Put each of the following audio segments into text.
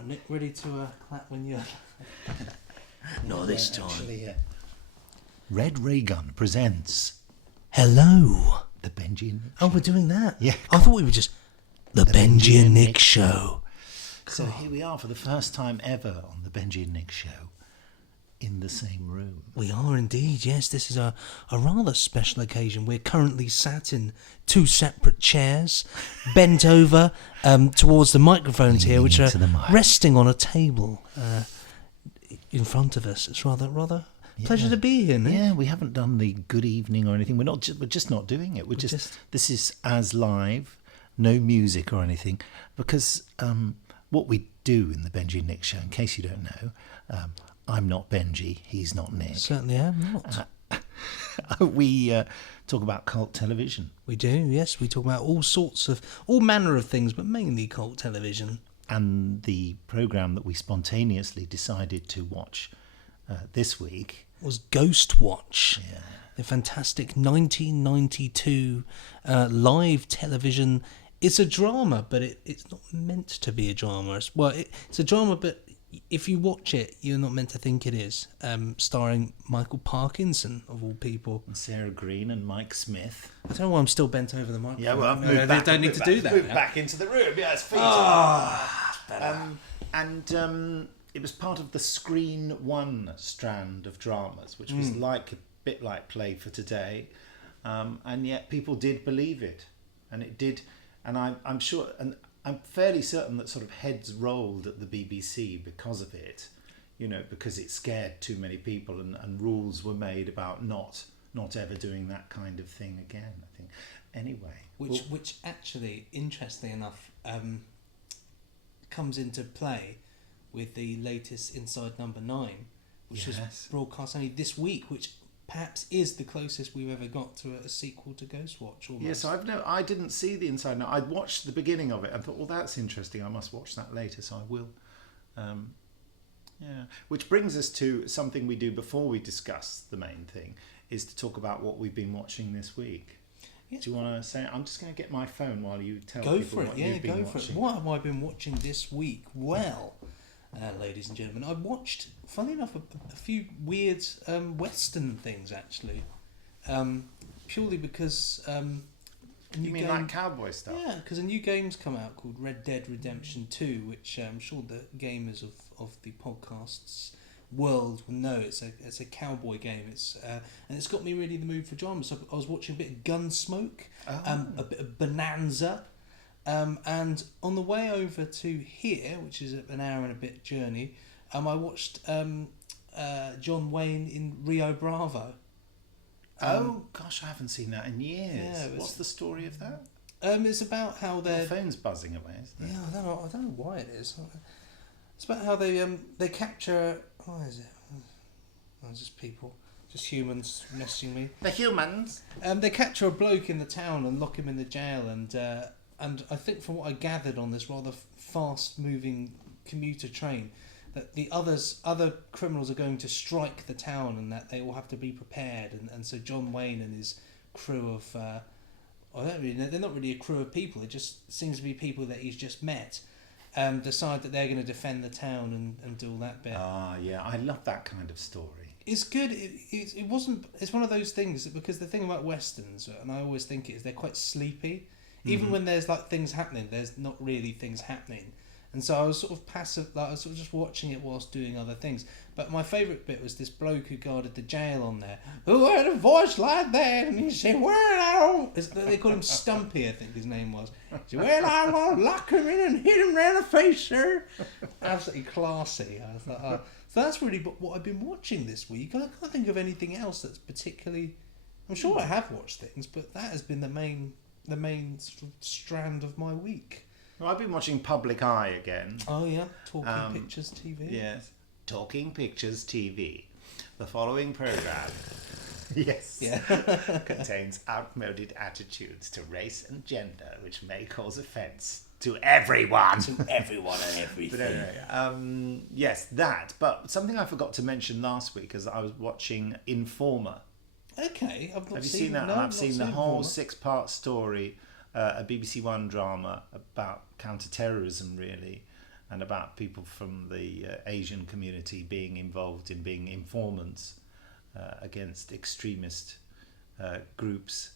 Right, Nick, ready to clap when you're... No, this time. Actually, Red Ray Gun presents Hello. the Benji and Nick Oh, Show. we're doing that? Yeah. I thought we were just... The Benji and Nick Show. So here we are for the first time ever on the Benji and Nick Show in the same room. We are indeed, yes. This is a rather special occasion. We're currently sat in two separate chairs, bent over towards the microphones here, which are resting on a table in front of us. It's rather pleasure to be here, Nick. Yeah, we haven't done the good evening or anything. We're just not doing it. We're just this is as live, no music or anything, because what we do in the Benji and Nick Show, in case you don't know, I'm not Benji, he's not Nick. Certainly am not. We talk about cult television. We do, yes. We talk about all manner of things, but mainly cult television. And the programme that we spontaneously decided to watch this week was Ghostwatch. Yeah. The fantastic 1992 live television. It's a drama, but it's not meant to be a drama. It's a drama, but if you watch it, you're not meant to think it is. Starring Michael Parkinson, of all people. And Sarah Green and Mike Smith. I don't know why I'm still bent over the microphone. Yeah, well, they don't need to do that. Move back into the room. Yeah, it's feet. And it was part of the Screen One strand of dramas, which was a bit like Play for Today, and yet people did believe it, and it did. And I'm sure, and I'm fairly certain that sort of heads rolled at the BBC because of it, because it scared too many people, and rules were made about not ever doing that kind of thing again, I think. Anyway. Which actually, interestingly enough, comes into play with the latest Inside Number 9, which was broadcast only this week, which perhaps is the closest we've ever got to a sequel to Ghostwatch. Almost. Yes, I didn't see the Inside. No, I'd watched the beginning of it and thought, well, that's interesting. I must watch that later, so I will. Which brings us to something we do before we discuss the main thing, is to talk about what we've been watching this week. Yes. Do you want to say? I'm just going to get my phone while you tell people what you've been watching. What have I been watching this week? Well, ladies and gentlemen, I watched, funnily enough, a few weird Western things, actually. Purely because... you mean like cowboy stuff? Yeah, because a new game's come out called Red Dead Redemption 2, which I'm sure the gamers of the podcast's world will know. It's a cowboy game. And it's got me really in the mood for drama. So I was watching a bit of Gunsmoke, a bit of Bonanza, and on the way over to here, which is an hour and a bit journey, I watched John Wayne in Rio Bravo. Oh gosh, I haven't seen that in years. Yeah, what's the story of that? It's about how their phone's buzzing away, isn't it? Yeah, I don't know why it is. It's about how they capture. What is it? Oh, just people, just humans messaging me. The humans. They capture a bloke in the town and lock him in the jail, and I think from what I gathered on this rather fast-moving commuter train, that the other criminals are going to strike the town, and that they all have to be prepared, and so John Wayne and his crew of they're not really a crew of people, it just seems to be people that he's just met, decide that they're going to defend the town and do all that bit. Yeah, I love that kind of story. It's good. It's one of those things that, because the thing about westerns, and I always think it is, they're quite sleepy. Even when there's like things happening, there's not really things happening. And so I was sort of passive, I was sort of just watching it whilst doing other things. But my favourite bit was this bloke who guarded the jail on there, who had a voice like that, and he said, they call him Stumpy, I think his name was. He said, well, I'm going to lock him in and hit him round the face, sir. Absolutely classy. I thought, so that's really what I've been watching this week. I can't think of anything else that's particularly... I'm sure I have watched things, but that has been the main sort of strand of my week. Well, I've been watching Public Eye again. Oh yeah, Talking Pictures TV. Yes, Talking Pictures TV. The following program, contains outmoded attitudes to race and gender, which may cause offence to everyone. To everyone and everything. But anyway, yes, that. But something I forgot to mention last week is that I was watching Informer. Okay, I've not Have you seen that? No, I've seen the whole Informer. 6-part story, a BBC One drama about counter-terrorism, really. and about people from the Asian community being involved in being informants against extremist groups.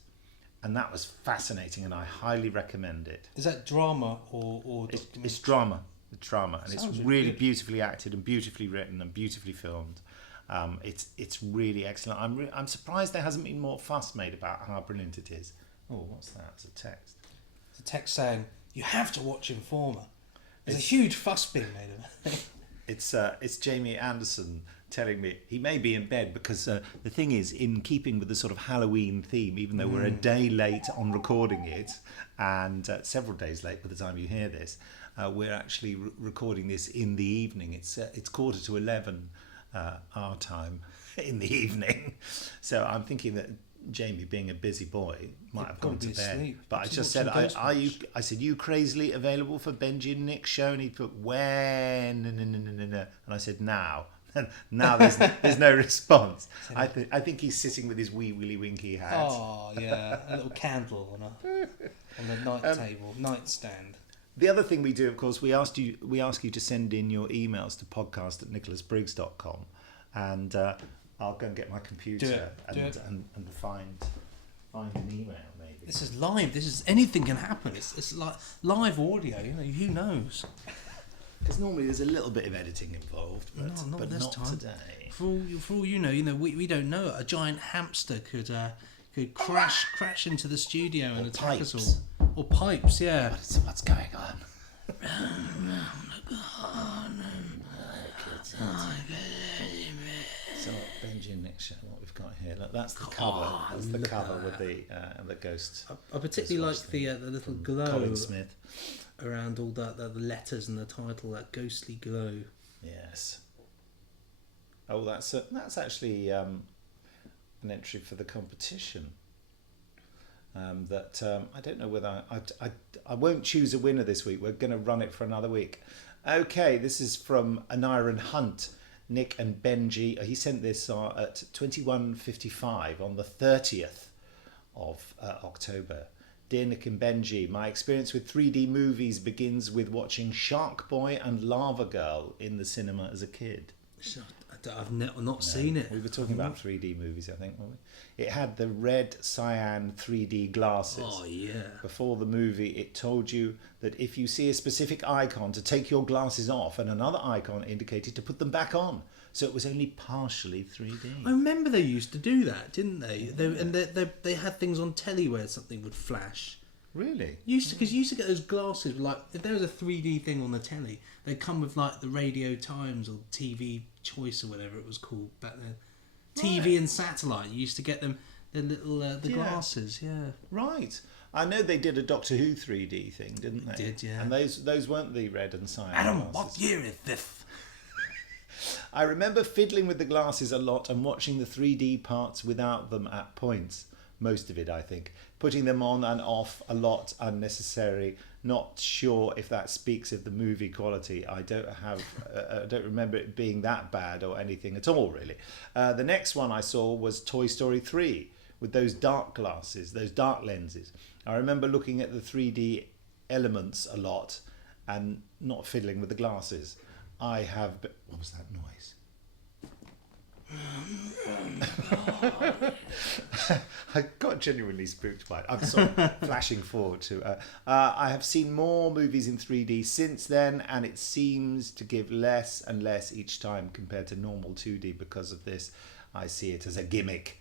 And that was fascinating, and I highly recommend it. Is that drama or It's drama. It's drama, and Sounds it's really beautifully acted and beautifully written and beautifully filmed. It's really excellent. I'm surprised there hasn't been more fuss made about how brilliant it is. Oh, what's that? It's a text. It's a text saying you have to watch Informer. There's a huge fuss being made of it. It's Jamie Anderson telling me he may be in bed because the thing is, in keeping with the sort of Halloween theme, even though we're a day late on recording it and several days late by the time you hear this, we're actually recording this in the evening. It's 11:15 our time in the evening, so I'm thinking that Jamie, being a busy boy, might have gone to bed. Asleep. But I just said, I said, you crazily available for Benji and Nick's show? And he put, when? And I said, now. And now there's no response. I think he's sitting with his wee willy winky hat. Oh yeah, a little candle on the night table, nightstand. The other thing we do, of course, we ask you to send in your emails to podcast@nicholasbriggs.com, and I'll go and get my computer and find an email maybe. This is live. This is anything can happen. It's like live audio. You know, who knows? Because normally there's a little bit of editing involved, but not today. For all you know, we don't know. A giant hamster could crash into the studio and attack us all. Or pipes, yeah. What's going on? So Benji and Nick show, what we've got here. Look, that's the cover. That's the cover with the ghost. I particularly like the little glow. Colin Smith. Around all the letters and the title, that ghostly glow. Yes. Oh, that's actually an entry for the competition. I don't know whether I won't choose a winner this week. We're going to run it for another week. Okay, this is from Aniran Hunt, Nick and Benji. He sent this at 21:55 on the 30th of October. Dear Nick and Benji, my experience with 3D movies begins with watching Shark Boy and Lava Girl in the cinema as a kid. I've not seen it. We were talking about 3D movies, I think, weren't we? It had the red cyan 3D glasses. Oh, yeah. Before the movie, it told you that if you see a specific icon, to take your glasses off, and another icon indicated to put them back on. So it was only partially 3D. I remember they used to do that, didn't they? They had things on telly where something would flash. Really? Because you used to get those glasses, like, if there was a 3D thing on the telly, they'd come with, like, the Radio Times or TV Choice or whatever it was called back then. Right. TV and satellite, you used to get them, the little glasses, yeah. Right. I know they did a Doctor Who 3D thing, didn't they? They did, yeah. And those weren't the red and cyan Adam, glasses. what year is this? I remember fiddling with the glasses a lot and watching the 3D parts without them at points. Most of it, I think. Putting them on and off a lot unnecessary. Not sure if that speaks of the movie quality. I don't remember it being that bad or anything at all, really. The next one I saw was Toy Story 3 with those dark glasses, those dark lenses. I remember looking at the 3D elements a lot and not fiddling with the glasses. What was that noise? I got genuinely spooked by it. I'm sorry. Flashing forward to I have seen more movies in 3D since then, and it seems to give less and less each time compared to normal 2D. Because of this, I see it as a gimmick.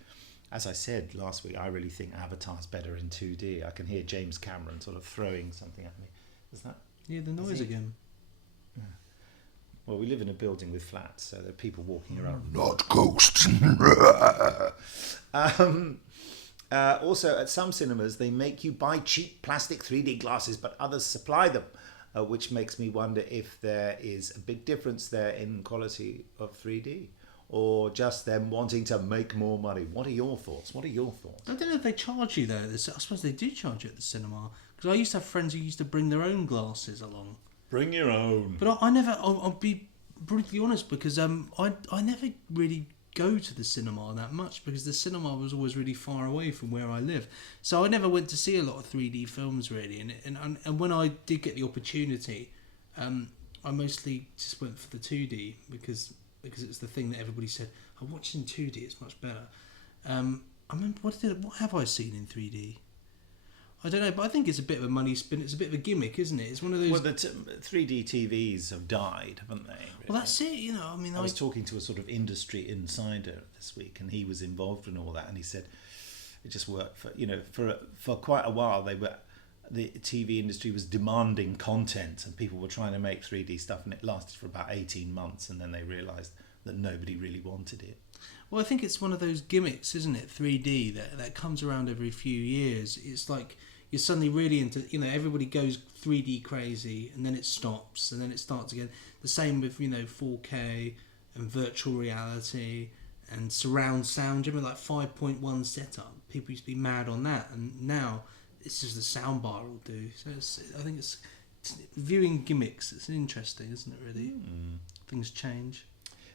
As I said last week, I really think Avatar's better in 2D. I can hear James Cameron sort of throwing something at me. Is that? Yeah, the noise again. Yeah. Well, we live in a building with flats, so there are people walking around. Not ghosts. Also, at some cinemas, they make you buy cheap plastic 3D glasses, but others supply them, which makes me wonder if there is a big difference there in quality of 3D, or just them wanting to make more money. What are your thoughts? I don't know if they charge you there. I suppose they do charge you at the cinema, because I used to have friends who used to bring their own glasses along. Bring your own. But I never. I'll be brutally honest, because I never really go to the cinema that much, because the cinema was always really far away from where I live. So I never went to see a lot of 3D films really. And when I did get the opportunity, I mostly just went for the 2D because it was the thing that everybody said. I watched in 2D. It's much better. I remember what have I seen in 3D? I don't know, but I think it's a bit of a money spin. It's a bit of a gimmick, isn't it? It's one of those. Well, the 3D TVs have died, haven't they? Really? Well, that's it. You know, I mean, I was talking to a sort of industry insider this week, and he was involved in all that, and he said it just worked for quite a while. The TV industry was demanding content, and people were trying to make 3D stuff, and it lasted for about 18 months, and then they realised that nobody really wanted it. Well, I think it's one of those gimmicks, isn't it? 3D that comes around every few years. It's like you're suddenly really into, everybody goes 3D crazy, and then it stops, and then it starts again. The same with 4K and virtual reality and surround sound. Do you remember, like 5.1 setup? People used to be mad on that, and now it's just the soundbar will do. So I think it's viewing gimmicks. It's interesting, isn't it? Really, things change.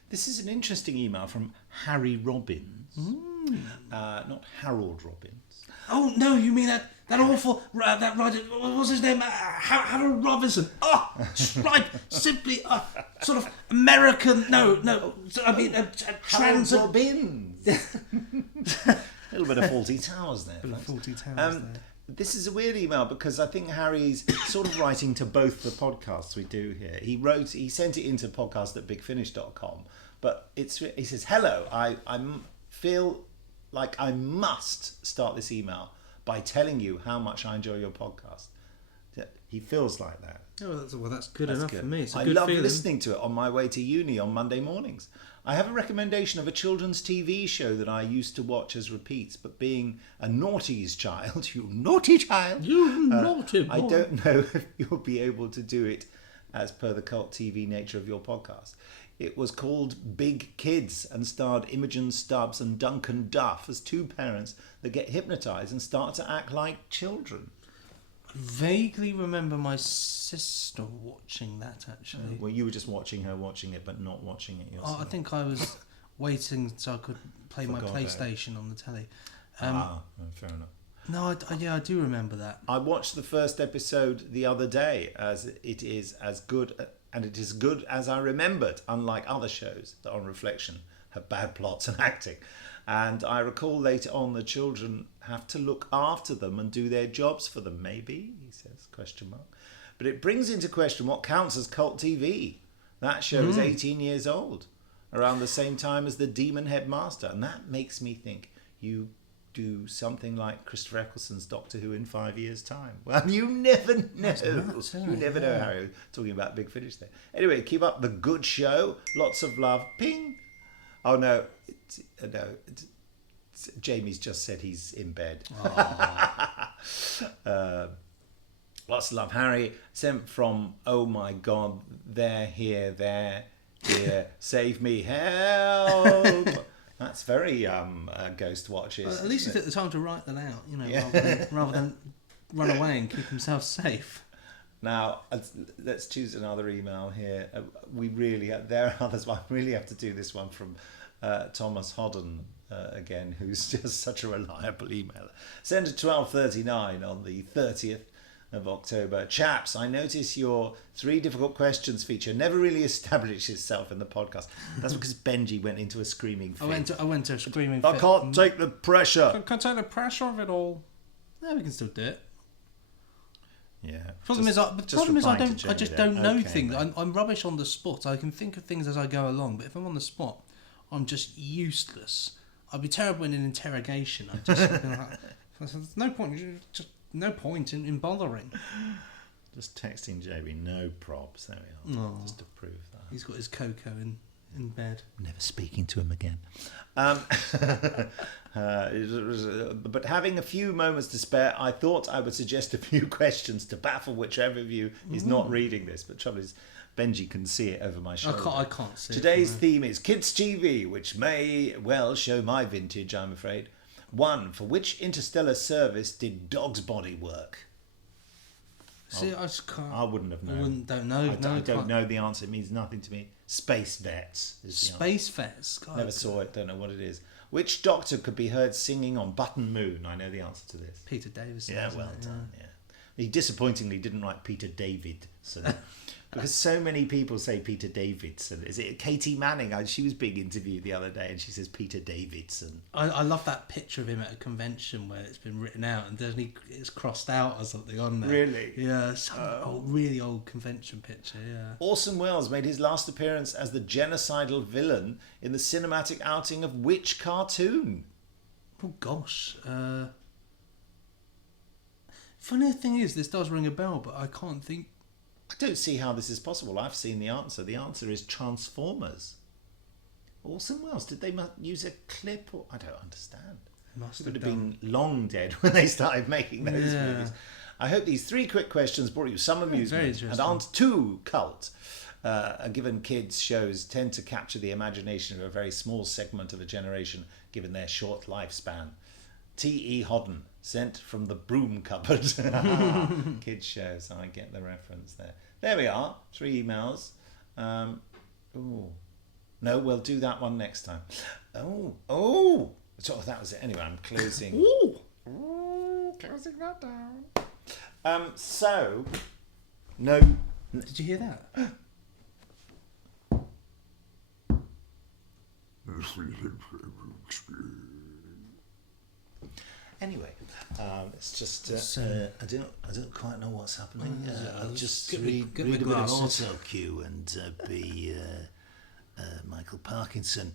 This is an interesting email from Harry Robbins, not Harold Robbins. Oh no, you mean that awful that writer? What was his name? Harold Robinson. Oh, right, simply sort of American. No. I mean, Harold Robbins. A little bit of Fawlty Towers there. Fawlty Towers there. This is a weird email because I think Harry's sort of writing to both the podcasts we do here. He sent it into podcast@bigfinish.com, but he says, hello, I feel like I must start this email by telling you how much I enjoy your podcast. He feels like that. Oh, that's good enough for me. It's a I good love feeling. listening to it on my way to uni on Monday mornings. I have a recommendation of a children's TV show that I used to watch as repeats, but being a naughty's child, you naughty child, you naughty boy. I don't know if you'll be able to do it as per the cult TV nature of your podcast. It was called Big Kids and starred Imogen Stubbs and Duncan Duff as two parents that get hypnotised and start to act like children. I vaguely remember my sister watching that, actually. Well, you were just watching her watching it, but not watching it yourself. I think I was waiting so I could play my PlayStation on the telly. Fair enough. No, I do remember that. I watched the first episode the other day, as it is as good, and it is good as I remembered, unlike other shows that on reflection have bad plots and acting. And I recall later on the children have to look after them and do their jobs for them, maybe, he says, ? But it brings into question what counts as cult TV. That show is 18 years old, around the same time as The Demon Headmaster. And that makes me think you do something like Christopher Eccleston's Doctor Who in 5 years' time. Well, you never know. Nuts, you never know, Harry. Talking about Big Finish there. Anyway, keep up the good show. Lots of love. Ping. Oh, no. Jamie's just said he's in bed. Lots of love, Harry. Sent from, oh my God, here, save me, help. That's very Ghostwatch. At least he took the time to write that out, rather than run away and keep himself safe. Now, let's choose another email here. There are others, but I really have to do this one from Thomas Hodden again, who's just such a reliable emailer. Send to 12:39 on the 30th of October. Chaps, I notice your 3 difficult questions feature never really established itself in the podcast. That's because Benji went into a screaming fit. I went to a screaming fit. I can't take the pressure. I can't take the pressure of it all. No, we can still do it. Yeah. The problem is I just don't know things. I'm rubbish on the spot. I can think of things as I go along, but if I'm on the spot, I'm just useless. I'd be terrible in an interrogation. There's no point in bothering. Just texting JB, no probs. There we are. Just to prove that. He's got his cocoa in bed. Never speaking to him again. But having a few moments to spare, I thought I would suggest a few questions to baffle whichever of you is not reading this. But trouble is, Benji can see it over my shoulder. I can't see Today's theme is Kids TV, which may well show my vintage, I'm afraid. 1. For which interstellar service did Dog's Body work? See, I just can't. I wouldn't have known. Don't know. I don't know the answer. It means nothing to me. Space Vets is the Space Vets? God, never saw it. Don't know what it is. Which Doctor could be heard singing on Button Moon? I know the answer to this. Peter Davison. Yeah, well done. Yeah. He disappointingly didn't write Peter Davidson. Because so many people say Peter Davidson. Is it Katie Manning? She was being interviewed the other day and she says Peter Davidson. I love that picture of him at a convention where it's been written out and it's crossed out or something on there. Really? Yeah, really old convention picture, yeah. Orson Welles made his last appearance as the genocidal villain in the cinematic outing of which cartoon? Oh, gosh. Funny thing is, this does ring a bell, but I can't think... I don't see how this is possible. I've seen the answer. The answer is Transformers. Orson Welles. Did they use a clip? Or I don't understand. Must would have been long dead when they started making those movies. I hope these 3 quick questions brought you some amusement and aren't too cult. Given kids' shows tend to capture the imagination of a very small segment of a generation given their short lifespan. T.E. Hodden, sent from the broom cupboard. Kids shows, I get the reference there. There we are, 3 emails. No, we'll do that one next time. So that was it. Anyway, I'm closing. Closing that down. No. Did you hear that? Anyway, it's just I don't quite know what's happening. I'll just read a bit of auto cue and be Michael Parkinson.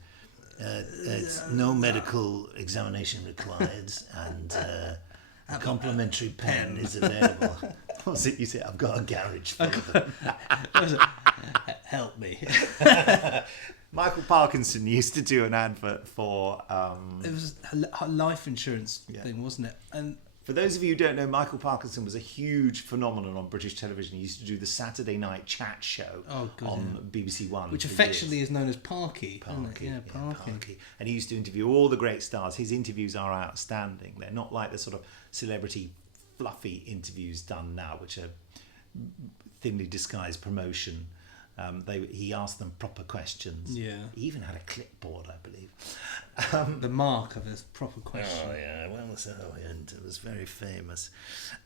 It's no medical examination required, and a complimentary pen is available. What's it you say? I've got a garage full of them. Help me. Michael Parkinson used to do an advert for... it was a life insurance thing, wasn't it? And for those of you who don't know, Michael Parkinson was a huge phenomenon on British television. He used to do the Saturday night chat show on BBC One. Which affectionately is known as Parky. Parky. And he used to interview all the great stars. His interviews are outstanding. They're not like the sort of celebrity fluffy interviews done now, which are thinly disguised promotion. He asked them proper questions. Yeah. He even had a clipboard, I believe. The mark of a proper question. Oh, yeah. And it was very famous.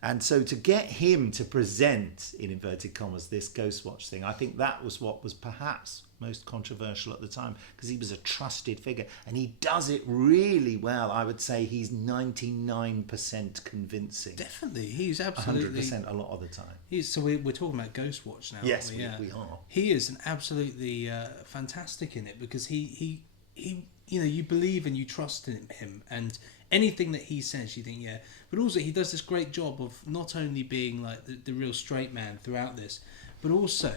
And so to get him to present, in inverted commas, this Ghostwatch thing, I think that was what was perhaps most controversial at the time, because he was a trusted figure and he does it really well. I would say he's 99% convincing. Definitely, he's absolutely 100% a lot of the time. So we're talking about Ghostwatch now. Yes, aren't we? We are. He is an absolutely fantastic in it, because he you believe and you trust in him, and anything that he says you think but also he does this great job of not only being like the real straight man throughout this, but also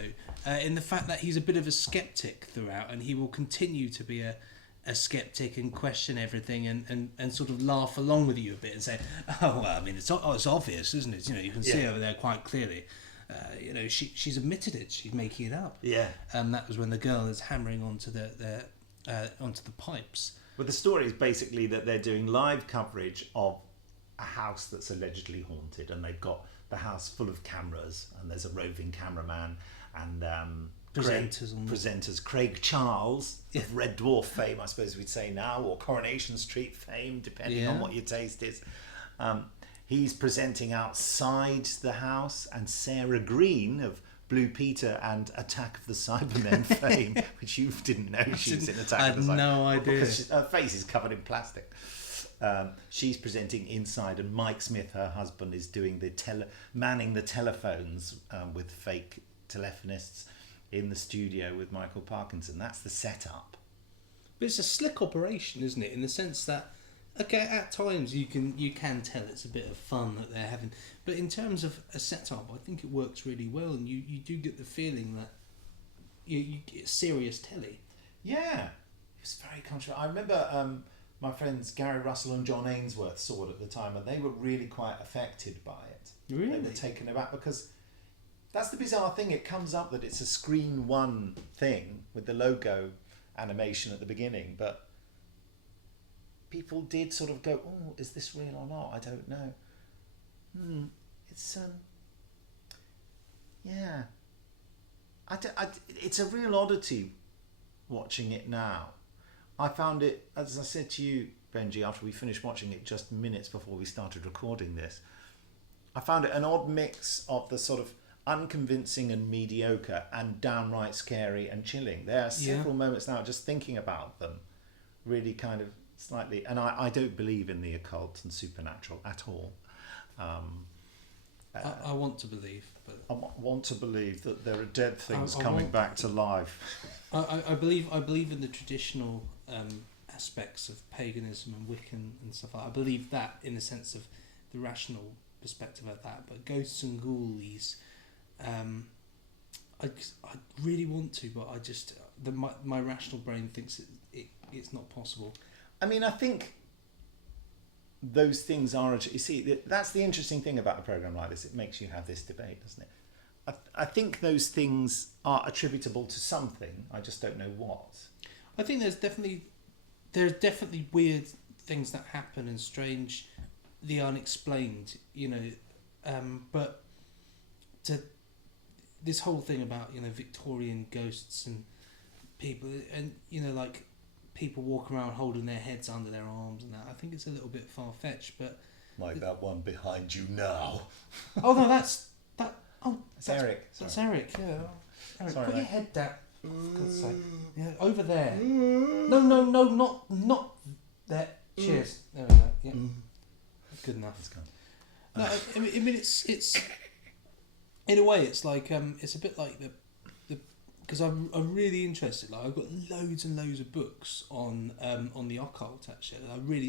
in the fact that he's a bit of a skeptic throughout, and he will continue to be a skeptic and question everything and sort of laugh along with you a bit and say, it's obvious, isn't it? You can see over there quite clearly. She's admitted it. She's making it up. Yeah. And that was when the girl is hammering onto the pipes. Well, the story is basically that they're doing live coverage of a house that's allegedly haunted, and they've got the house full of cameras, and there's a roving cameraman and presenters. Craig Charles of Red Dwarf fame, I suppose we'd say now, or Coronation Street fame, depending on what your taste is. He's presenting outside the house, and Sarah Green of Blue Peter and Attack of the Cybermen fame, which you didn't know she was in Attack of the Cybermen. I had no idea. Because her face is covered in plastic. She's presenting inside, and Mike Smith, her husband, is doing manning the telephones with fake telephonists in the studio with Michael Parkinson. That's the setup. But it's a slick operation, isn't it? In the sense that, at times you can tell it's a bit of fun that they're having, but in terms of a setup, I think it works really well, and you do get the feeling that you get serious telly. Yeah, it was very controversial. I remember my friends Gary Russell and John Ainsworth saw it at the time, and they were really quite affected by it. Really? They were taken aback, because that's the bizarre thing. It comes up that it's a Screen One thing with the logo animation at the beginning, but people did sort of go, "Oh, is this real or not? I don't know." It's it's a real oddity watching it now. I found it, as I said to you, Benji, after we finished watching it just minutes before we started recording this, I found it an odd mix of the sort of unconvincing and mediocre and downright scary and chilling. There are several moments now, just thinking about them, really kind of slightly. And I don't believe in the occult and supernatural at all. I want to believe, but I want to believe that there are dead things coming back to life. I believe in the traditional aspects of paganism and Wiccan and stuff. I believe that in the sense of the rational perspective of that. But ghosts and ghoulies, I really want to, but I just my rational brain thinks it's not possible. I mean, I think those things are. You see, that's the interesting thing about a program like this. It makes you have this debate, doesn't it? I think those things are attributable to something. I just don't know what. I think there's definitely weird things that happen and strange, the unexplained. But to this whole thing about Victorian ghosts and people and like people walk around holding their heads under their arms and that, I think it's a little bit far fetched. But like that one behind you now. Oh no, that's that. Oh, it's Eric. That's Eric. Yeah. Eric, Sorry, put your mate. head down. For God's sake. Yeah, over there. No, not there. Cheers. There we go. Yeah. Good enough. It's gone. No, I mean it's in a way it's like it's a bit like the because I'm really interested. Like I've got loads and loads of books on the occult actually.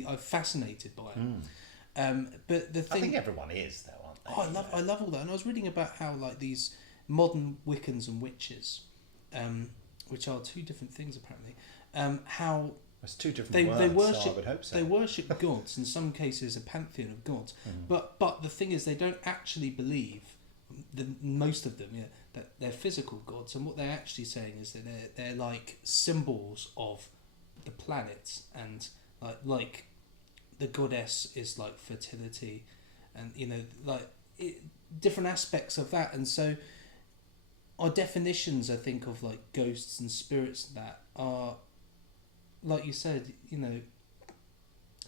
I'm fascinated by it. But the thing, I think everyone is though, aren't they? I love all that, and I was reading about how like these modern Wiccans and witches, which are two different things apparently. How it's two different words. They worship. So I would hope so. They worship gods. In some cases, a pantheon of gods. But the thing is, they don't actually believe. Most of them, that they're physical gods, and what they're actually saying is that they're like symbols of the planets, and like the goddess is like fertility, and different aspects of that. And so our definitions, I think, of like ghosts and spirits and that are, like you said,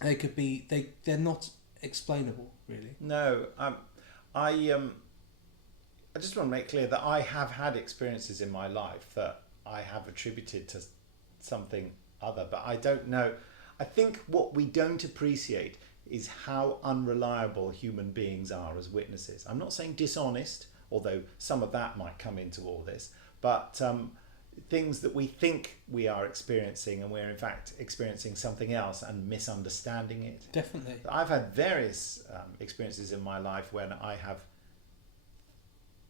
they could be they're not explainable really. No, I just want to make clear that I have had experiences in my life that I have attributed to something other, but I don't know. I think what we don't appreciate is how unreliable human beings are as witnesses. I'm not saying dishonest, although some of that might come into all this, but things that we think we are experiencing and we're in fact experiencing something else and misunderstanding it. Definitely. I've had various experiences in my life when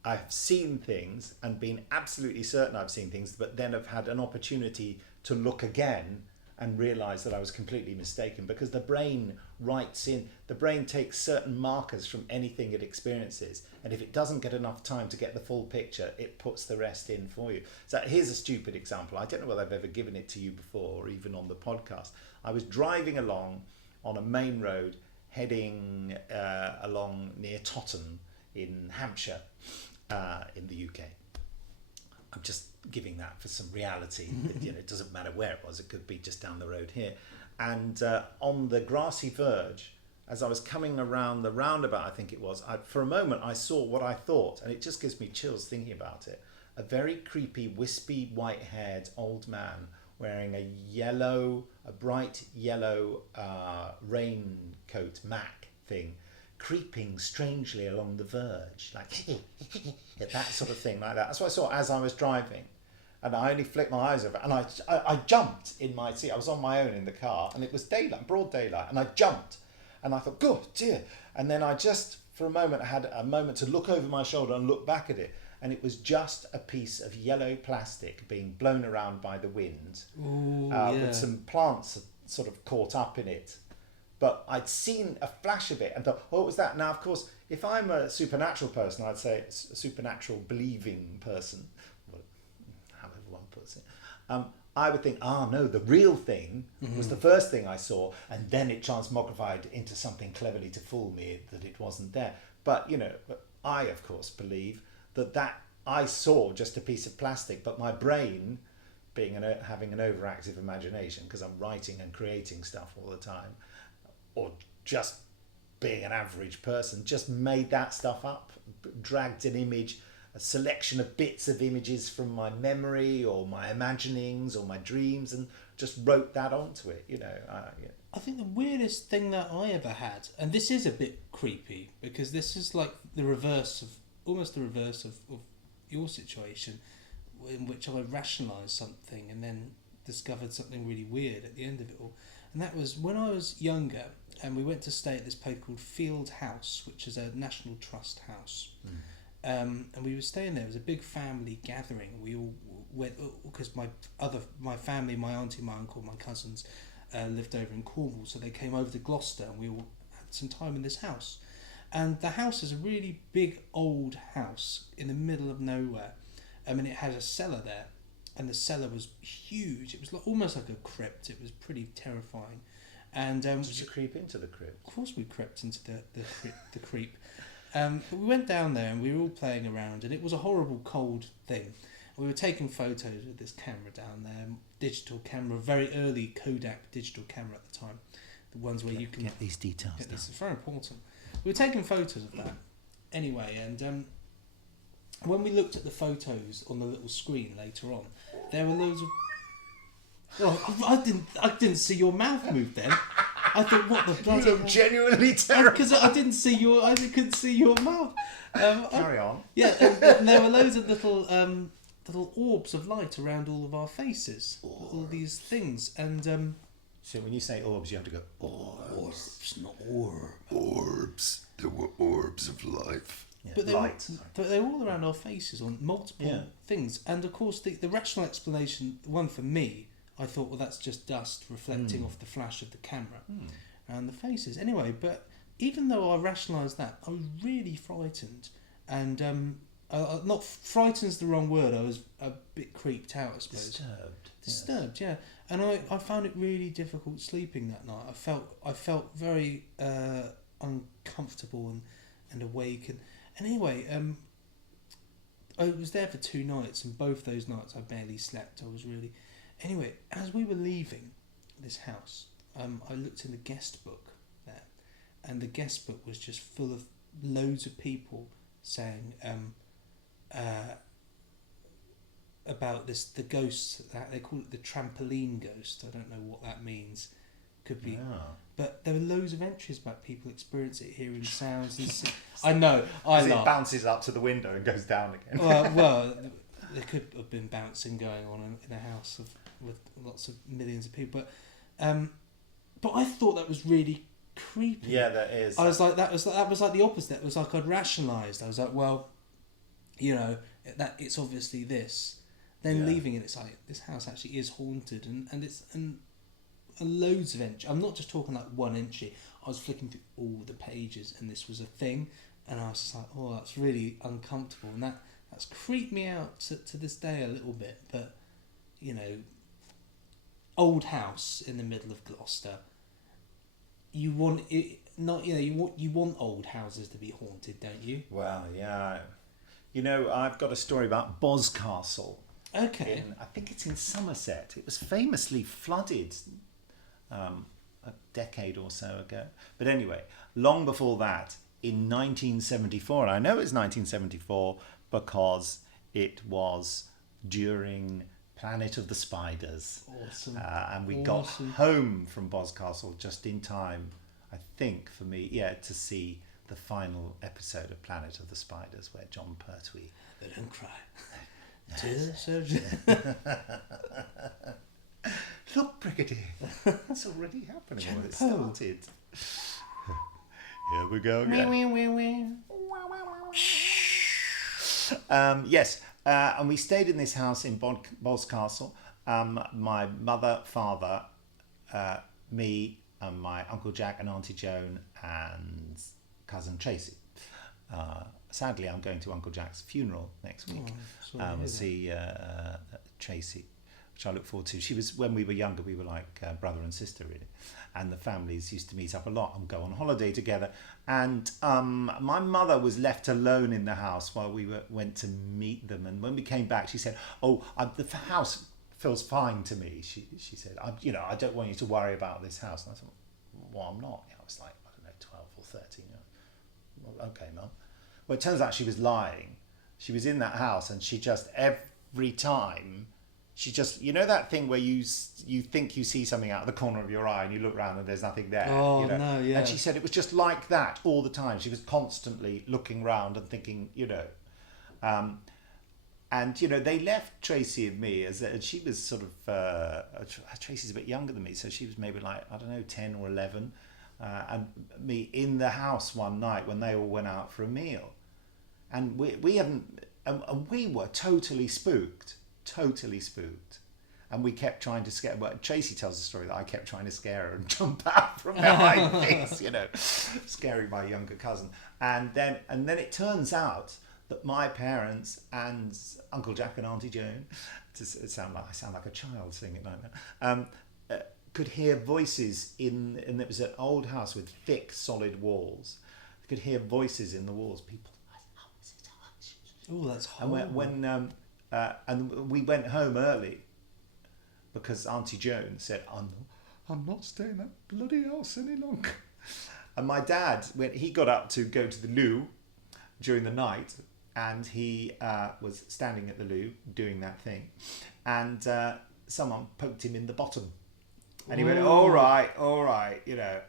I've seen things and been absolutely certain I've seen things, but then have had an opportunity to look again and realise that I was completely mistaken, because the brain takes certain markers from anything it experiences, and if it doesn't get enough time to get the full picture, it puts the rest in for you. So here's a stupid example. I don't know whether I've ever given it to you before or even on the podcast. I was driving along on a main road heading along near Totton in Hampshire, in the UK. I'm just giving that for some reality. It doesn't matter where it was. It could be just down the road here. And on the grassy verge, as I was coming around the roundabout, I think it was, for a moment I saw what I thought, and it just gives me chills thinking about it, a very creepy, wispy, white-haired old man wearing a bright yellow raincoat Mac thing, creeping strangely along the verge, like that sort of thing, like that. That's what I saw as I was driving, and I only flicked my eyes over it, and I jumped in my seat. I was on my own in the car, and it was daylight, broad daylight, and I jumped, and I thought, "God, dear!" And then I just, for a moment, had a moment to look over my shoulder and look back at it, and it was just a piece of yellow plastic being blown around by the wind, with some plants sort of caught up in it. But I'd seen a flash of it and thought, oh, what was that? Now, of course, if I'm a supernatural person, I'd say a supernatural believing person, however one puts it, I would think, no, the real thing was the first thing I saw, and then it transmogrified into something cleverly to fool me that it wasn't there. But, I, of course, believe that I saw just a piece of plastic, but my brain, having an overactive imagination, because I'm writing and creating stuff all the time, or just being an average person, just made that stuff up, dragged an image, a selection of bits of images from my memory or my imaginings or my dreams, and just wrote that onto it, you know. I think the weirdest thing that I ever had, and this is a bit creepy because this is like almost the reverse of your situation, in which I rationalised something and then discovered something really weird at the end of it all. And that was when I was younger, and we went to stay at this place called Field House, which is a National Trust house. And we were staying there. It was a big family gathering. We all went because my family, my auntie, my uncle, my cousins lived over in Cornwall, so they came over to Gloucester, and we all had some time in this house. And the house is a really big old house in the middle of nowhere. And it had a cellar there, and the cellar was huge. It was almost like a crypt. It was pretty terrifying. And did you creep into the crypt? Of course, we crept into the creep. But we went down there, and we were all playing around, and it was a horrible cold thing. We were taking photos with this camera down there, digital camera, very early Kodak digital camera at the time, the ones where you can get these details. This is very important. We were taking photos of that anyway, and when we looked at the photos on the little screen later on, there were loads of. Oh, I didn't see your mouth move then. I thought, what the bloody? You look genuinely terrible. Because I couldn't see your mouth. Carry on. Yeah, and there were loads of little orbs of light around all of our faces, all these things, and so when you say orbs, you have to go orbs, not orb. Orbs. There were orbs of life. Yeah, But they were all around our faces on multiple things, and of course the rational explanation, one for me, I thought, well, that's just dust reflecting off the flash of the camera and the faces. Anyway, but even though I rationalised that, I was really frightened, and not frightened's the wrong word. I was a bit creeped out, I suppose. Disturbed, yeah. And I found it really difficult sleeping that night. I felt very uncomfortable and awake, and anyway, I was there for 2 nights, and both those nights I barely slept. I was really. Anyway, as we were leaving this house, I looked in the guest book there, and the guest book was just full of loads of people saying about the ghosts. That they call it the Trampoline Ghost. I don't know what that means. Could be, but there were loads of entries about people experiencing it, hearing sounds. And I know, it bounces up to the window and goes down again. Well, there could have been bouncing going on in a house with lots of millions of people, but I thought that was really creepy. Yeah, that is. I was like, that was like the opposite. It was like I'd rationalised. I was like, well, you know, that it's obviously this. Then leaving it, it's like this house actually is haunted, and loads of entries. I'm not just talking like one entry. I was flicking through all the pages, and this was a thing, and I was just like, oh, that's really uncomfortable, and that's creeped me out to this day a little bit. But you know, old house in the middle of Gloucester. You want it not, you know, you want old houses to be haunted, don't you? Well, yeah. You know, I've got a story about Baz Castle. Okay. I think it's in Somerset. It was famously flooded a decade or so ago. But anyway, long before that, in 1974, and I know it's 1974 because it was during Planet of the Spiders. Awesome. And we got home from Baz Castle just in time, I think, for me, to see the final episode of Planet of the Spiders where John Pertwee... They don't cry. Look, Brigadier, it's already happening. Well, it started. Here we go again. Yes, and we stayed in this house in Baz Castle. My mother, father, me, and my Uncle Jack and Auntie Joan and cousin Tracy. Sadly, I'm going to Uncle Jack's funeral next week. We'll see Tracy, which I look forward to. She was, when we were younger, we were like brother and sister, really. And the families used to meet up a lot and go on holiday together. And my mother was left alone in the house while we went to meet them. And when we came back, she said, the house feels fine to me. She said, I don't want you to worry about this house. And I thought, well, I'm not. I was like, I don't know, 12 or 13. Well, okay, Mum. Well, it turns out she was lying. She was in that house, and she just, every time, she just, you know that thing where you think you see something out of the corner of your eye and you look around and there's nothing there. Oh, you know? no, yeah. And she said it was just like that all the time. She was constantly looking round and thinking, you know. And, you know, they left Tracy and me as she was sort of, Tracy's a bit younger than me, so she was maybe like, I don't know, 10 or 11. And me in the house one night when they all went out for a meal. And we were totally spooked. And we kept trying to scare, well, Tracy tells the story that I kept trying to scare her and jump out from behind things, you know, scaring my younger cousin. And then it turns out that my parents and Uncle Jack and Auntie Joan, I sound like a child saying it like that, could hear voices and it was an old house with thick, solid walls. They could hear voices in the walls. People, oh, that's horrible. And and we went home early because Auntie Joan said, I'm not staying in that bloody house any longer. And my dad, when he got up to go to the loo during the night, and he was standing at the loo doing that thing, and someone poked him in the bottom. And he went, all right, you know,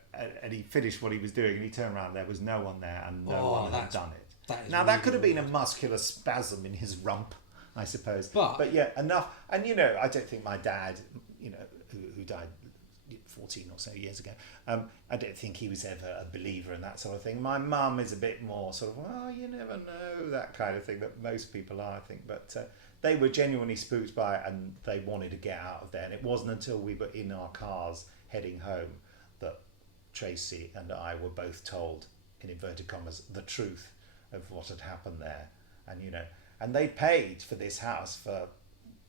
and he finished what he was doing and he turned around, there was no one there and no one had done it. That could have been a muscular spasm in his rump, I suppose. But yeah, enough. And, you know, I don't think my dad, you know, who died 14 or so years ago, I don't think he was ever a believer in that sort of thing. My mum is a bit more sort of, well, you never know, that kind of thing that most people are, I think. But they were genuinely spooked by it and they wanted to get out of there. And it wasn't until we were in our cars heading home that Tracy and I were both told, in inverted commas, the truth of what had happened there. And, you know, and they paid for this house for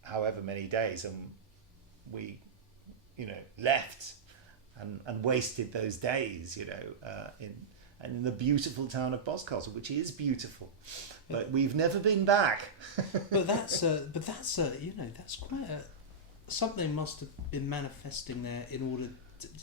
however many days, and we, you know, left and wasted those days, you know, in the beautiful town of Baz Castle, which is beautiful, but we've never been back. but that's you know, that's quite something must have been manifesting there in order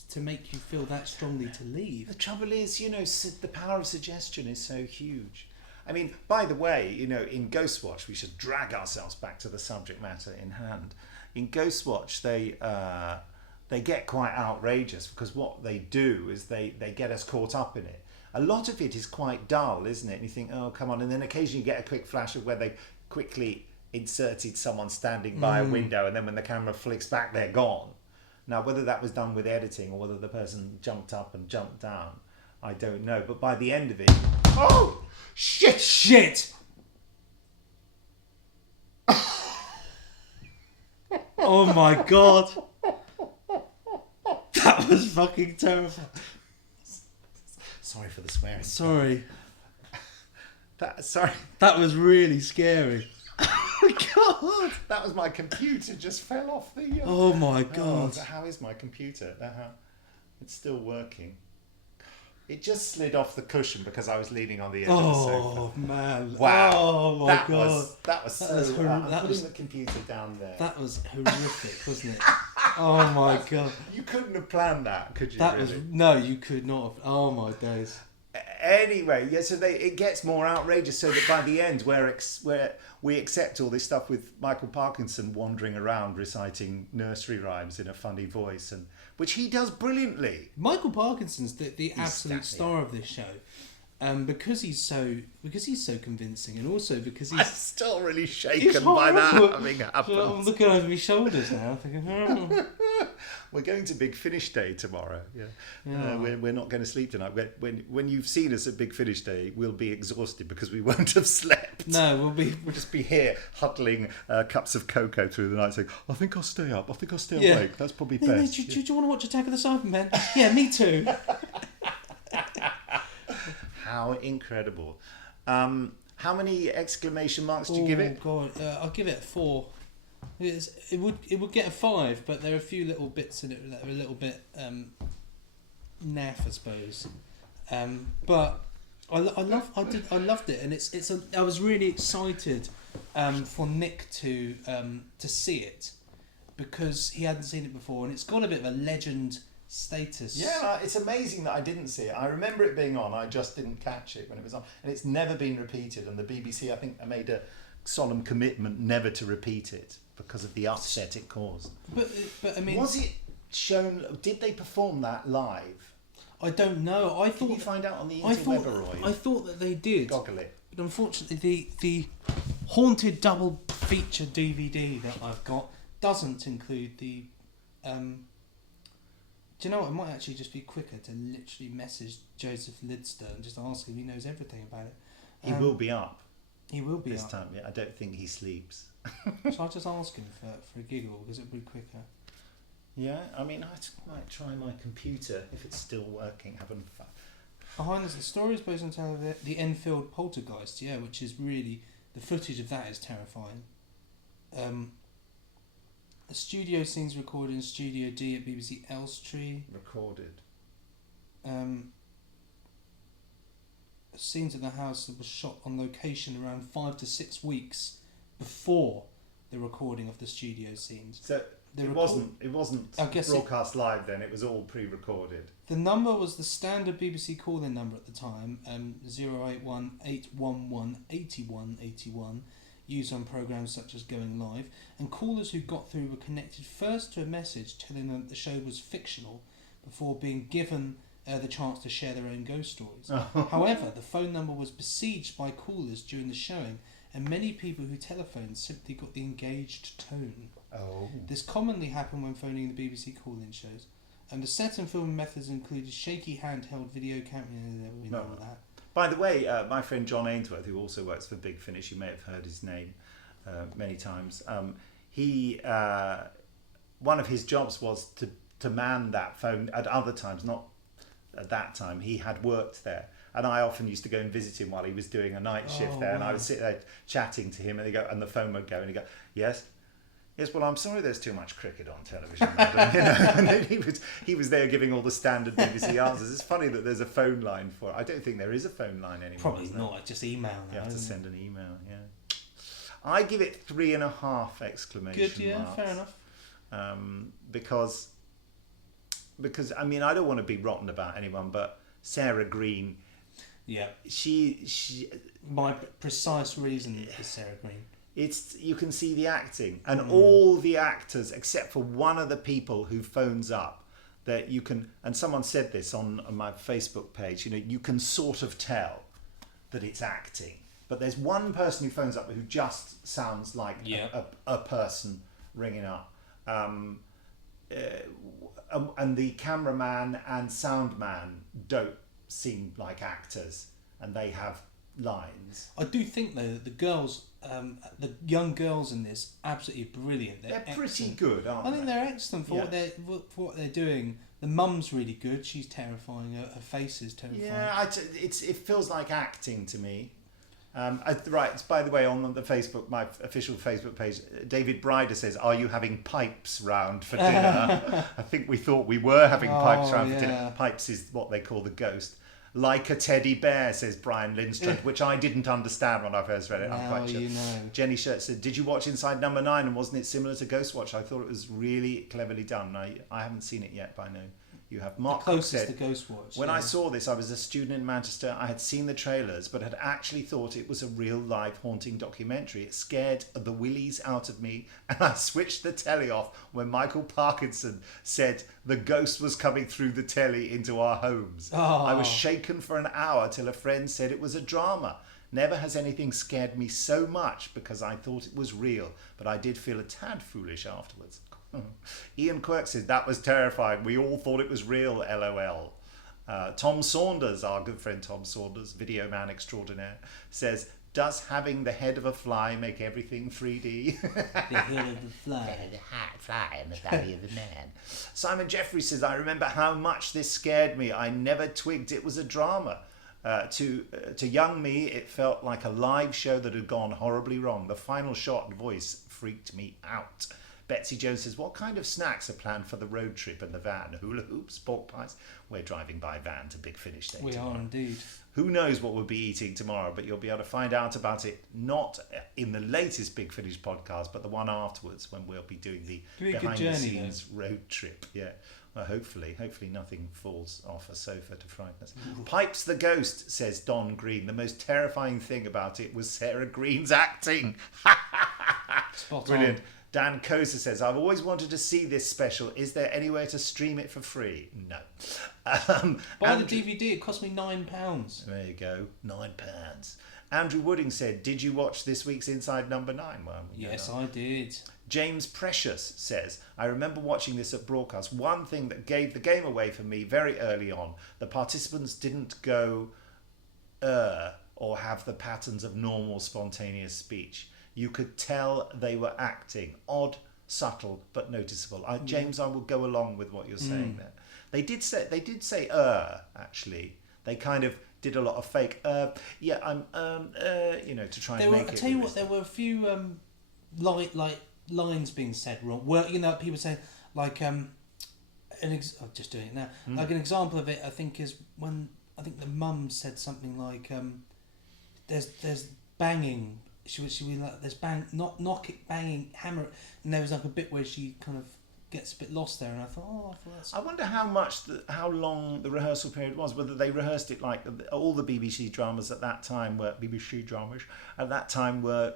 to make you feel that strongly to leave. The trouble is, you know, the power of suggestion is so huge. I mean, by the way, you know, in Ghostwatch, we should drag ourselves back to the subject matter in hand. In Ghostwatch, they get quite outrageous because what they do is they get us caught up in it. A lot of it is quite dull, isn't it? And you think, oh, come on. And then occasionally you get a quick flash of where they quickly inserted someone standing by a window, and then when the camera flicks back, they're gone. Now, whether that was done with editing or whether the person jumped up and jumped down, I don't know. But by the end of it, oh, shit! Oh my god. That was fucking terrifying. Sorry for the swearing. Sorry. Sorry. That was really scary. Oh my god! That was my computer just fell off the... Oh my god. Oh, how is my computer? It's still working. It just slid off the cushion because I was leaning on the edge of the sofa. Oh man. Wow. Oh my god. That was so... I'm putting the computer down there. That was horrific, wasn't it? Oh my god. You couldn't have planned that, could you? That really? was... No, you could not have... Oh my days. Anyway, yeah, so it gets more outrageous so that by the end where we accept all this stuff with Michael Parkinson wandering around reciting nursery rhymes in a funny voice, and which he does brilliantly. Michael Parkinson's the absolute star of this show. Because he's so convincing, and also because he's... I'm still really shaken by that having happened. I'm looking over my shoulders now, thinking, oh. We're going to Big Finish Day tomorrow. Yeah. We're not going to sleep tonight. When you've seen us at Big Finish Day, we'll be exhausted because we won't have slept. No, we'll just be here huddling cups of cocoa through the night, saying, "I think I'll stay up. I think I'll stay awake. That's probably best." Do you want to watch Attack of the Cybermen? Yeah, me too. How incredible. How many exclamation marks do you give it? Oh, God. I'll give it a 4. It would get a 5, but there are a few little bits in it that are a little bit naff, I suppose. But I loved it, and I was really excited for Nick to see it because he hadn't seen it before, and it's got a bit of a legend status. Yeah, it's amazing that I didn't see it. I remember it being on, I just didn't catch it when it was on. And it's never been repeated, and the BBC, I think, made a solemn commitment never to repeat it because of the upset it caused. But I mean... Was it shown... Did they perform that live? I don't know. I thought... Did you find out on the I interweb, thought that they did. Goggle it. But unfortunately, the haunted double feature DVD that I've got doesn't include the... do you know what? It might actually just be quicker to literally message Joseph Lidster and just ask him. He knows everything about it. He will be up. He will be this up. time. Yeah, I don't think he sleeps. So I'll just ask him for a giggle because it'll be quicker. Yeah, I mean, I might try my computer if it's still working, having fun. Behind us, the story is based on the Enfield poltergeist, yeah, which is really... The footage of that is terrifying. A studio scenes recorded in Studio D at BBC Elstree. Recorded. Scenes of the house that was shot on location around 5 to 6 weeks before the recording of the studio scenes. So it wasn't broadcast live then, it was all pre-recorded. The number was the standard BBC call-in number at the time, 081 811 8181, used on programmes such as Going Live, and callers who got through were connected first to a message telling them that the show was fictional before being given the chance to share their own ghost stories. However, the phone number was besieged by callers during the showing, and many people who telephoned simply got the engaged tone. Oh. This commonly happened when phoning the BBC call-in shows. And the set and filming methods included shaky handheld video camera. We know all that. By the way, my friend John Ainsworth, who also works for Big Finish, you may have heard his name many times. He one of his jobs was to man that phone at other times, not at that time. He had worked there, and I often used to go and visit him while he was doing a night shift there, and I would sit there chatting to him, and the phone would go, and he'd go, yes, well, I'm sorry there's too much cricket on television, madam. And then he was there giving all the standard BBC answers. It's funny that there's a phone line for it. I don't think there is a phone line anymore. Probably not, just email now. You have to send an email, yeah. I give it 3.5 exclamation marks. Good, yeah, fair enough. Because I mean, I don't want to be rotten about anyone, but Sarah Green, yeah, she my precise reason is Sarah Green. You can see the acting, and all the actors except for one of the people who phones up, that you can, and someone said this on my Facebook page, you can sort of tell that it's acting, but there's one person who phones up who just sounds like a person ringing up. And the cameraman and sound man don't seem like actors, and they have lines. I do think though that the girls, the young girls in this, absolutely brilliant. They're pretty good, aren't they? I think they're excellent for what they're doing. The mum's really good. She's terrifying. Her face is terrifying. Yeah, it feels like acting to me. Right, by the way, on the Facebook, my official Facebook page, David Bryder says, "Are you having pipes round for dinner?" I think we thought we were having pipes round for dinner. Pipes is what they call the ghost. Like a teddy bear, says Brian Lindstrand, which I didn't understand when I first read it. I'm quite sure. Jenny Shirt said, "Did you watch Inside Number 9 and wasn't it similar to Ghostwatch? I thought it was really cleverly done." I haven't seen it yet, but I know you have. Mark the closest said, to Ghostwatch. When I saw this, I was a student in Manchester. I had seen the trailers, but had actually thought it was a real live haunting documentary. It scared the willies out of me, and I switched the telly off when Michael Parkinson said the ghost was coming through the telly into our homes. I was shaken for an hour till a friend said it was a drama. Never has anything scared me so much because I thought it was real, but I did feel a tad foolish afterwards. Ian Quirk says, "That was terrifying. We all thought it was real, LOL. Tom Saunders, our good friend Tom Saunders, video man extraordinaire, says, "Does having the head of a fly make everything 3D?" The head of the fly. The fly and the body of the man. Simon Jeffrey says, "I remember how much this scared me. I never twigged it was a drama. To young me, it felt like a live show that had gone horribly wrong. The final shot and voice freaked me out." Betsy Jones says, what kind of snacks are planned for the road trip and the van? Hula hoops, pork pies? We're driving by van to Big Finish Day tomorrow. We are indeed. Who knows what we'll be eating tomorrow, but you'll be able to find out about it not in the latest Big Finish podcast, but the one afterwards when we'll be doing the behind-the-scenes road trip. Yeah, well, hopefully nothing falls off a sofa to frighten us. Pipes the Ghost, says Don Green. The most terrifying thing about it was Sarah Green's acting. Spot Brilliant. on. Dan Kosa says, I've always wanted to see this special. Is there any way to stream it for free? No. Buy the DVD. It cost me £9. There you go. £9. Andrew Wooding said, did you watch this week's Inside Number 9? Well, yes, I did. James Precious says, I remember watching this at broadcast. One thing that gave the game away for me very early on, the participants didn't go or have the patterns of normal spontaneous speech. You could tell they were acting. Odd, subtle, but noticeable. James, I will go along with what you're saying there. They did say actually. They kind of did a lot of fake to try and make it. I tell you what, there were a few lines being said wrong. Well, people say like I'm just doing it now. Like an example of it, I think is when I think the mum said something like there's banging. She was like there's knock it, banging, hammer it, and there was like a bit where she kind of gets a bit lost there, and I thought that's... I wonder how long the rehearsal period was. Whether they rehearsed it like all the BBC dramas at that time were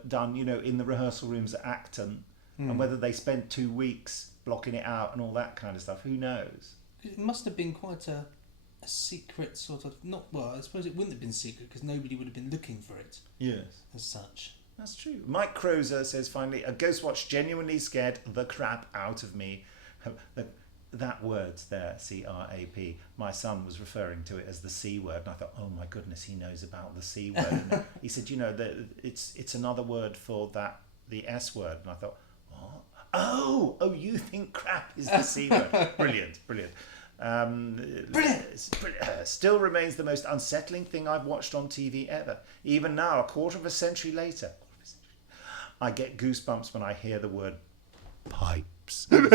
done, in the rehearsal rooms at Acton, and whether they spent 2 weeks blocking it out and all that kind of stuff. Who knows? It must have been quite a secret sort of I suppose it wouldn't have been secret because nobody would have been looking for it. Yes, as such. That's true. Mike Crozer says, finally, a Ghostwatch genuinely scared the crap out of me. That word's there, C-R-A-P. My son was referring to it as the C word, and I thought, oh my goodness, he knows about the C word. And he said, it's another word for the S word. And I thought, what? Oh, you think crap is the C word. Brilliant. Still remains the most unsettling thing I've watched on TV ever. Even now, a quarter of a century later, I get goosebumps when I hear the word pipes. So do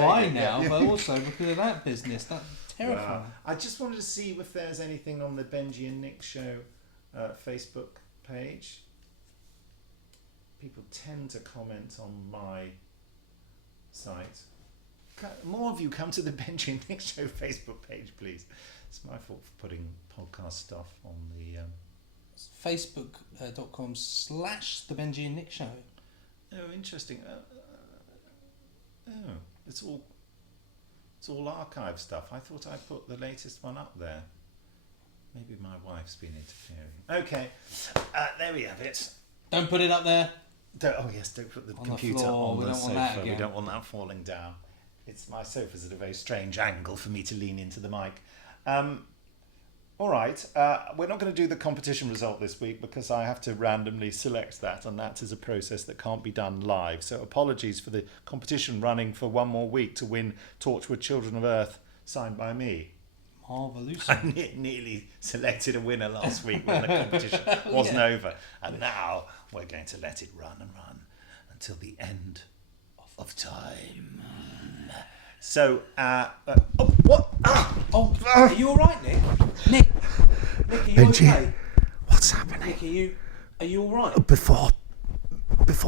I now, but also because of that business. That's terrifying. Wow. I just wanted to see if there's anything on the Benji and Nick Show Facebook page. People tend to comment on my site. More of you come to the Benji and Nick Show Facebook page, please. It's my fault for putting podcast stuff on the... Facebook.com/The Benji and Nick Show. Oh, interesting. It's all archive stuff. I thought I put the latest one up there. Maybe my wife's been interfering. Okay, there we have it. Don't put it up there. Don't put the computer on the sofa. We don't want that falling down. My sofa's at a very strange angle for me to lean into the mic. All right, we're not going to do the competition result this week because I have to randomly select that, and that is a process that can't be done live. So apologies for the competition running for one more week to win Torchwood Children of Earth, signed by me. Marvellous. I nearly selected a winner last week when the competition wasn't over, and now we're going to let it run and run until the end of time. So, what? Are you all right, Nick? Nick, are you Benji, okay? what's happening? Nick, are you all right? Before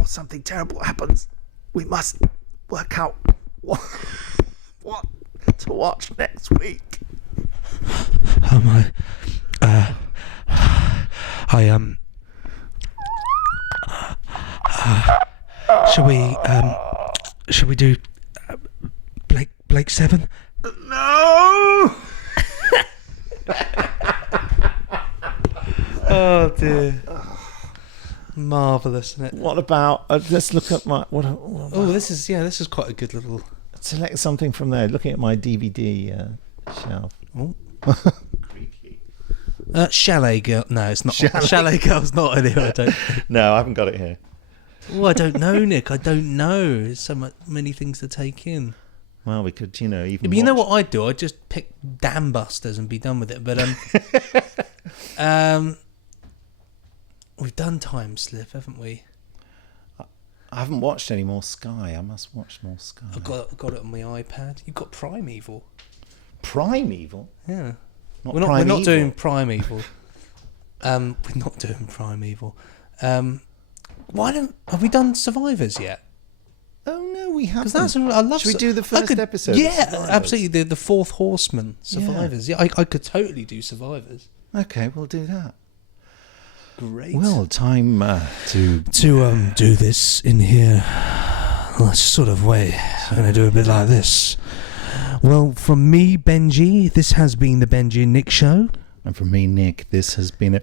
something terrible happens, we must work out what to watch next week. Shall we do Blake 7? No! Oh dear. Marvellous, isn't it? What about? Let's look at my. This is quite a good little. Select something from there. Looking at my DVD shelf. Oh. Creaky. Chalet Girl. No, it's not. Chalet Girl's not in here. I don't. No, I haven't got it here. Oh, I don't know, Nick. I don't know. There's so many things to take in. Well, we could, even. Yeah, but you know what I'd do? I'd just pick Dam Busters and be done with it. But we've done Time Slip, haven't we? I haven't watched any more Sky. I must watch more Sky. I've got it on my iPad. You've got Primeval. Primeval? Yeah. Not We're not Primeval. doing Primeval. We're not doing Primeval. Have we done Survivors yet? Oh no, we haven't. Because I love. Should we do the first episode? Yeah, of Survivors? absolutely. The Fourth Horseman, Survivors. Yeah, I could totally do Survivors. Okay, we'll do that. Great. Well, time to do this in here. Well, sort of way. I'm going to do a bit like this. Well, from me, Benji, this has been the Benji and Nick Show. And from me, Nick, this has been a...